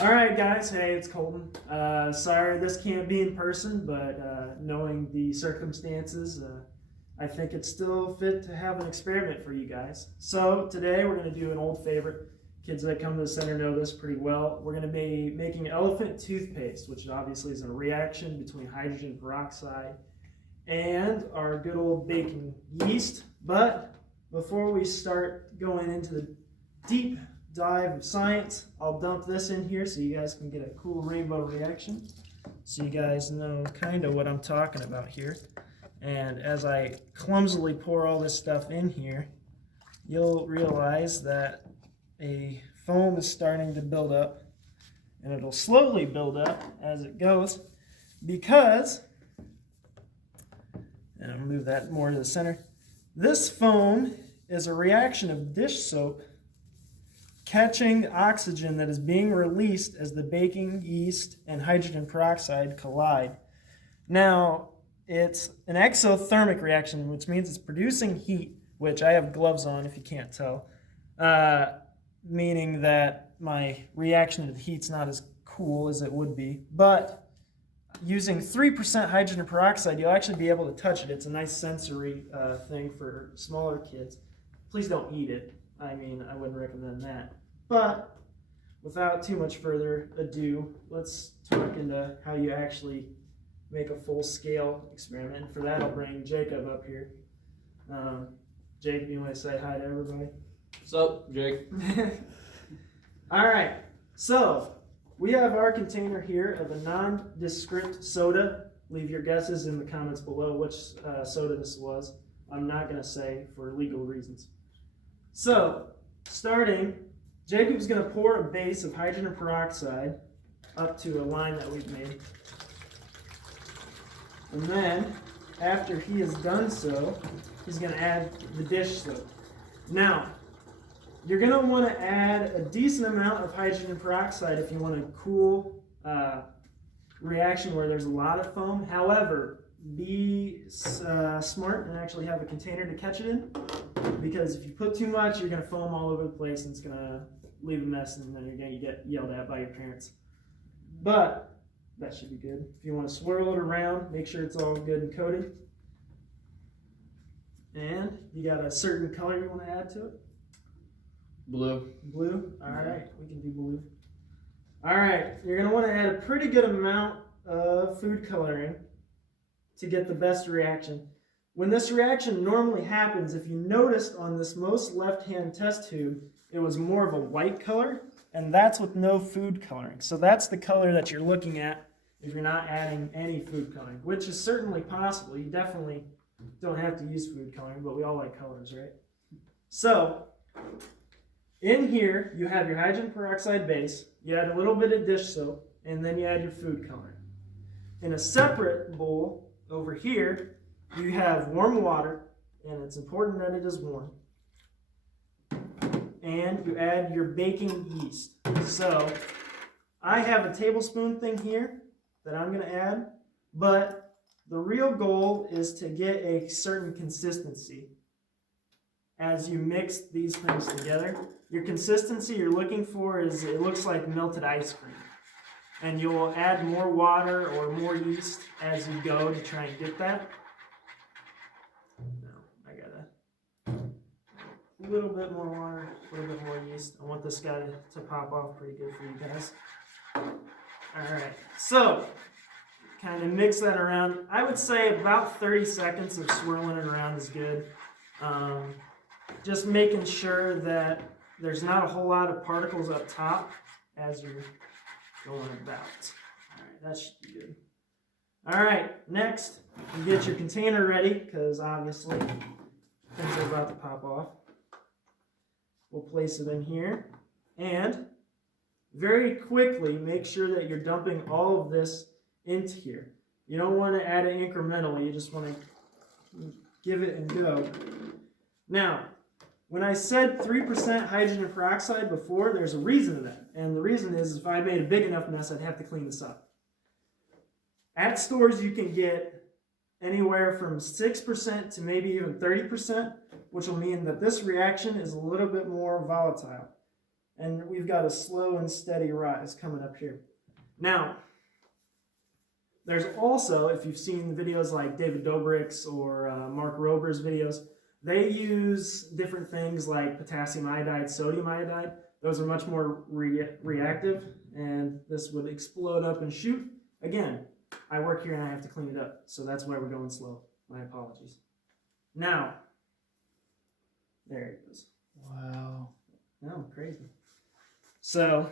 All right, guys. Hey, it's Colton. Sorry this can't be in person, but knowing the circumstances, I think it's still fit to have an experiment for you guys. So today we're going to do an old favorite. Kids that come to the center know this pretty well. We're going to be making elephant toothpaste, which obviously is a reaction between hydrogen peroxide and our good old baking yeast. But before we start going into the deep dive of science, I'll dump this in here so you guys can get a cool rainbow reaction, so you guys know kind of what I'm talking about here. And as I clumsily pour all this stuff in here, you'll realize that a foam is starting to build up, and it'll slowly build up as it goes because, and I'll move that more to the center, this foam is a reaction of dish soap catching the oxygen that is being released as the baking yeast and hydrogen peroxide collide. Now, it's an exothermic reaction, which means it's producing heat, which I have gloves on if you can't tell, meaning that my reaction to the heat's not as cool as it would be. But using 3% hydrogen peroxide, you'll actually be able to touch it. It's a nice sensory thing for smaller kids. Please don't eat it. I mean, I wouldn't recommend that. But without too much further ado, let's talk into how you actually make a full-scale experiment. And for that, I'll bring Jacob up here. Jacob, you want to say hi to everybody? What's up, Jake? All right. So we have our container here of a nondescript soda. Leave your guesses in the comments below which soda this was. I'm not going to say for legal reasons. So, starting, Jacob's going to pour a base of hydrogen peroxide up to a line that we've made. And then, after he has done so, he's going to add the dish soap. Now, you're going to want to add a decent amount of hydrogen peroxide if you want a cool reaction where there's a lot of foam. However, be smart and actually have a container to catch it in, because if you put too much, you're going to foam all over the place and it's going to leave a mess, and then you're going to get yelled at by your parents. But that should be good. If you want to swirl it around, make sure it's all good and coated. And you got a certain color you want to add to it? Blue. Blue? All right, we can do blue. All right, you're going to want to add a pretty good amount of food coloring to get the best reaction. When this reaction normally happens, if you noticed on this most left-hand test tube, it was more of a white color, and that's with no food coloring. So that's the color that you're looking at if you're not adding any food coloring, which is certainly possible. You definitely don't have to use food coloring, but we all like colors, right? So in here, you have your hydrogen peroxide base, you add a little bit of dish soap, and then you add your food coloring. In a separate bowl over here, you have warm water, and it's important that it is warm. And you add your baking yeast. So I have a tablespoon thing here that I'm going to add, but the real goal is to get a certain consistency as you mix these things together. Your consistency you're looking for is, it looks like melted ice cream. And you'll add more water or more yeast as you go to try and get that. No, I got a little bit more water, a little bit more yeast. I want this guy to pop off pretty good for you guys. All right, so kind of mix that around. I would say about 30 seconds of swirling it around is good. Just making sure that there's not a whole lot of particles up top as you're going about. All right, that should be good. All right, next, you get your container ready, because obviously things are about to pop off. We'll place it in here, and very quickly make sure that you're dumping all of this into here. You don't want to add it incrementally, you just want to give it and go. Now, when I said 3% hydrogen peroxide before, there's a reason to that. And the reason is if I made a big enough mess, I'd have to clean this up. At stores, you can get anywhere from 6% to maybe even 30%, which will mean that this reaction is a little bit more volatile. and we've got a slow and steady rise coming up here. Now, there's also, if you've seen videos like David Dobrik's or Mark Rober's videos, they use different things like potassium iodide, sodium iodide. Those are much more reactive, and this would explode up and shoot. Again, I work here and I have to clean it up, so that's why we're going slow. My apologies. Now, there it goes. Wow. No, crazy. So,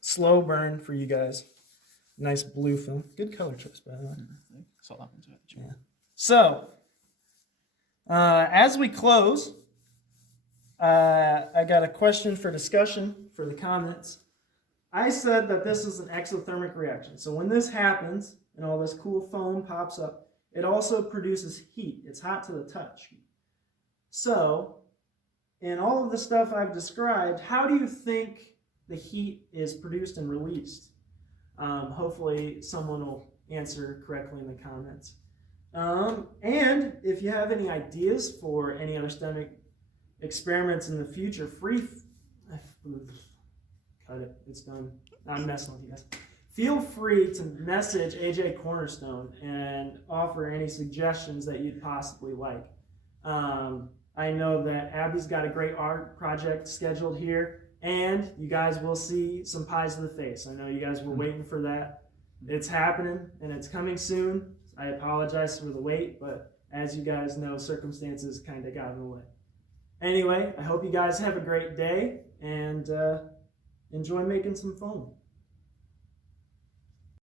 slow burn for you guys. Nice blue film. Good color choice, by the way. I saw that one too. Yeah. So, as we close, I got a question for discussion for the comments. I said that this is an exothermic reaction. So when this happens and all this cool foam pops up, it also produces heat. It's hot to the touch. So, in all of the stuff I've described, how do you think the heat is produced and released? Hopefully someone will answer correctly in the comments. And if you have any ideas for any other STEM experiments in the future, cut it, it's done. I'm messing with you guys. Feel free to message AJ Cornerstone and offer any suggestions that you'd possibly like. I know that Abby's got a great art project scheduled here, and you guys will see some pies to the face. I know you guys were waiting for that. It's happening, and it's coming soon. I apologize for the wait, but as you guys know, circumstances kind of got in the way. Anyway, I hope you guys have a great day, and enjoy making some foam.